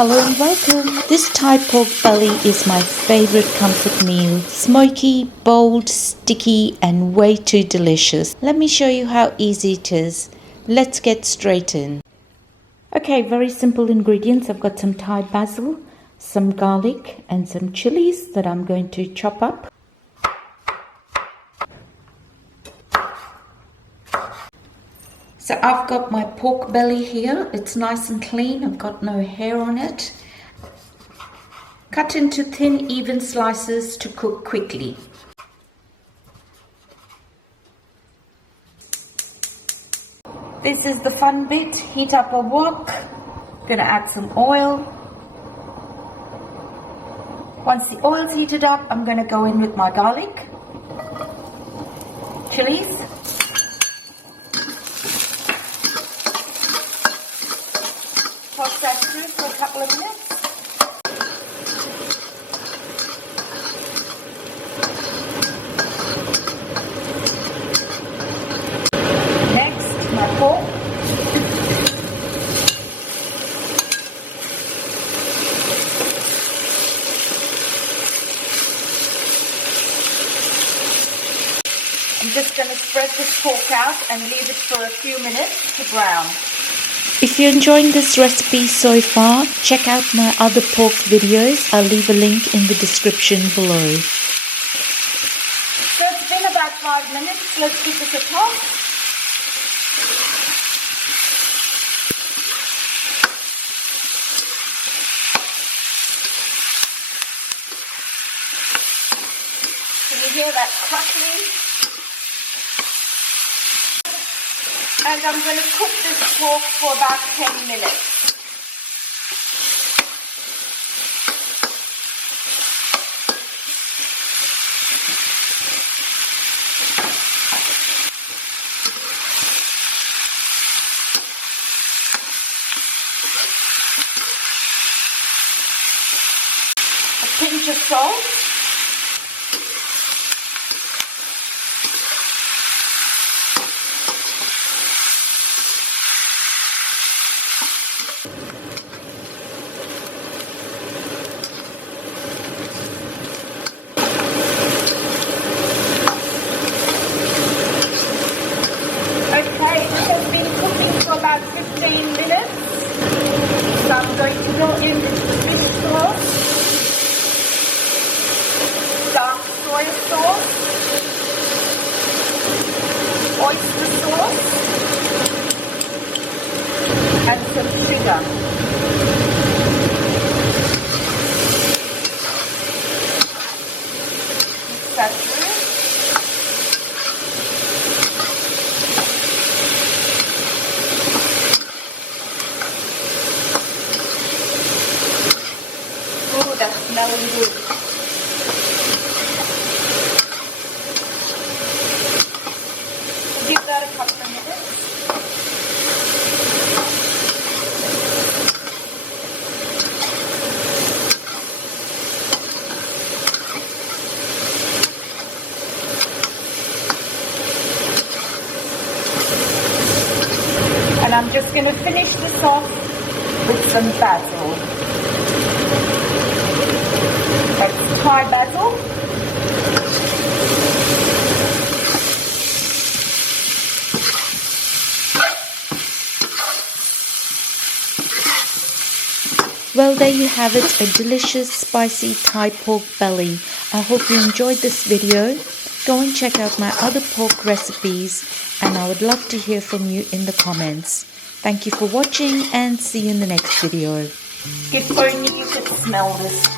Hello and welcome. This Thai pork belly is my favorite comfort meal. Smoky, bold, sticky and way too delicious. Let me show you how easy it is. Let's get straight in. Okay, very simple ingredients. I've got some Thai basil, some garlic and some chilies that I'm going to chop up. So I've got my pork belly here. It's nice and clean. I've got no hair on it. Cut into thin, even slices to cook quickly. This is the fun bit. Heat up a wok. Gonna add some oil. Once the oil's heated up, I'm gonna go in with my garlic, chilies, toss that through for a couple of minutes. Next, my pork. I'm just going to spread this pork out and leave it for a few minutes to brown. If you're enjoying this recipe so far, check out my other pork videos. I'll leave a link in the description below. So it's been about 5 minutes. Let's give this a toss. Can you hear that crackling? And I'm going to cook this pork for about 10 minutes. A pinch of salt. About 15 minutes. So I'm going to go in with fish sauce, dark soy sauce, oyster sauce, and some sugar. Mix that through. That's smelling good. Give that a couple of minutes. And I'm just going to finish this off with some basil. That's Thai basil. Well, there you have it, a delicious spicy Thai pork belly. I hope you enjoyed this video. Go and check out my other pork recipes and I would love to hear from you in the comments. Thank you for watching and see you in the next video. If only you could smell this.